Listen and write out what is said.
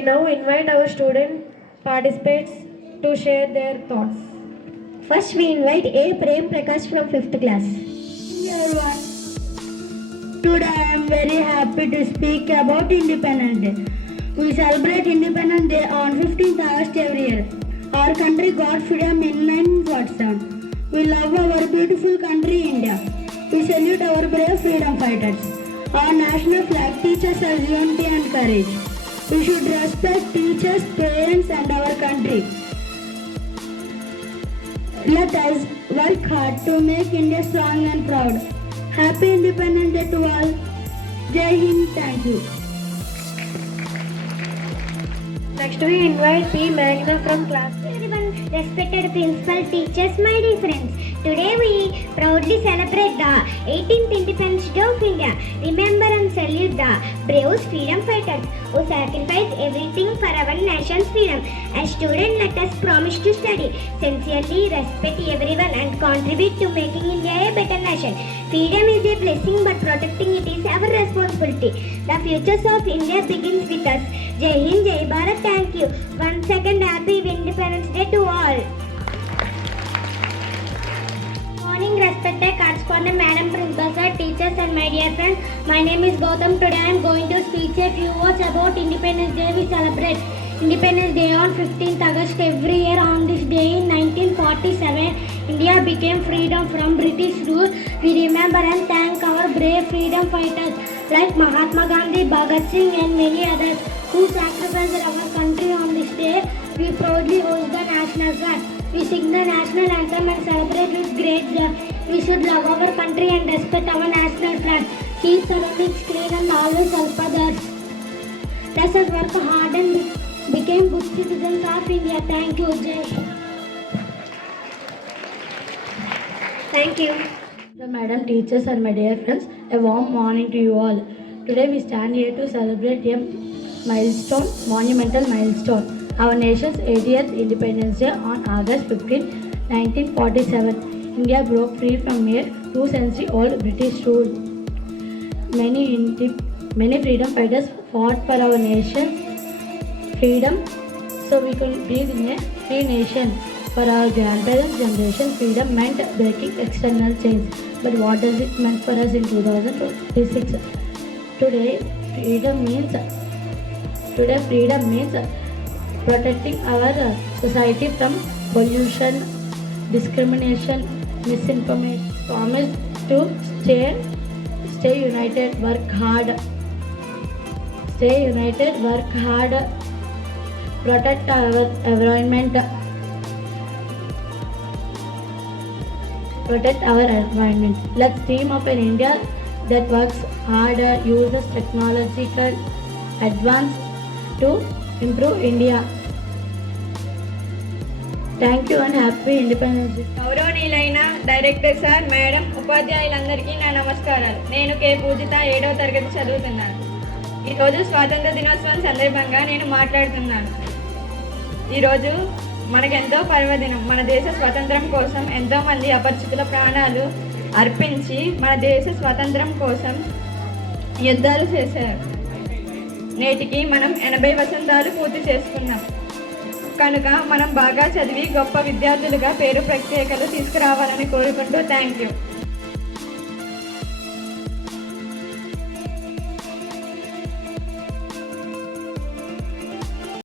We now invite our student participants to share their thoughts. First, we invite A. Prem Prakash from 5th class. Hello everyone. Today I am very happy to speak about Independence Day. We celebrate Independence Day on 15th August every year. Our country got freedom in 1947. We love our beautiful country India. We salute our brave freedom fighters. Our national flag teaches us unity and courage. We should respect teachers, parents and our country. Let us work hard to make India strong and proud. Happy Independence Day to all. Jai Hind. Thank you. Next we invite P. Magna from class. Everyone, respected principal, teachers, my dear friends. Today we proudly celebrate the 18th Independence Day of India. Remember and salute the brave freedom fighters who sacrificed everything for our nation's freedom. As students, let us promise to study, sincerely respect everyone and contribute to making India a better nation. Freedom is a blessing but protecting it is our responsibility. The future of India begins with us. Jai Hind, Jai Bharat, thank you. Once again, happy Independence Day to all. Morning, respected correspondent, Madam Principal Sir, teachers and my dear friends. My name is Gautam. Today I am going to speak a few words about Independence Day. We celebrate Independence Day on 15th August every year. On this day in 1947, India became freedom from British rule. We remember and thank our brave freedom fighters like Mahatma Gandhi, Bhagat Singh and many others who sacrificed our country. On this day, we proudly hoist the national flag. We sing the national anthem and celebrate with great joy. We should love our country and respect our national flag. Keep surroundings clean and always help others. Let us work hard and become good citizens of India. Thank you, Jai. Thank you. The madam, teachers and my dear friends, a warm morning to you all. Today we stand here to celebrate a monumental milestone. Our nation's 80th Independence Day on August 15, 1947. India broke free from a 2-century-old British rule. Many freedom fighters fought for our nation's freedom so we could live in a free nation. For our grandparents' generation, freedom meant breaking external chains. But what does it mean for us in 2026? Today, freedom means protecting our society from pollution, discrimination, misinformation. Promise to stay united, work hard. Stay united, work hard. Protect our environment. Let's dream of an India that works harder, uses technological advance to improve India. Thank you and happy Independence Day. గౌరవనీయులైన director sir, madam, ఉపాధ్యాయులందరికీ నా నమస్కారాలు. నేను కే పూజిత 7వ తరగతి చదువుతున్నాను. ఈరోజు స్వాతంత్ర దినోత్సవం సందర్భంగా నేను మాట్లాడుతున్నాను. ఈరోజు మనకెంతో పర్వదినం. మన దేశ స్వాతంత్రం కోసం ఎంతోమంది అపరిచితుల ప్రాణాలు అర్పించి మన దేశ స్వాతంత్రం కోసం యుద్ధాలు చేశారు. నేటికి మనం 80 వసంతాలు పూర్తి చేసుకున్నాం. కనుక మనం బాగా చదివి గొప్ప విద్యార్థులుగా పేరు ప్రత్యేకలు తీసుకురావాలని కోరుకుంటూ థ్యాంక్ యూ.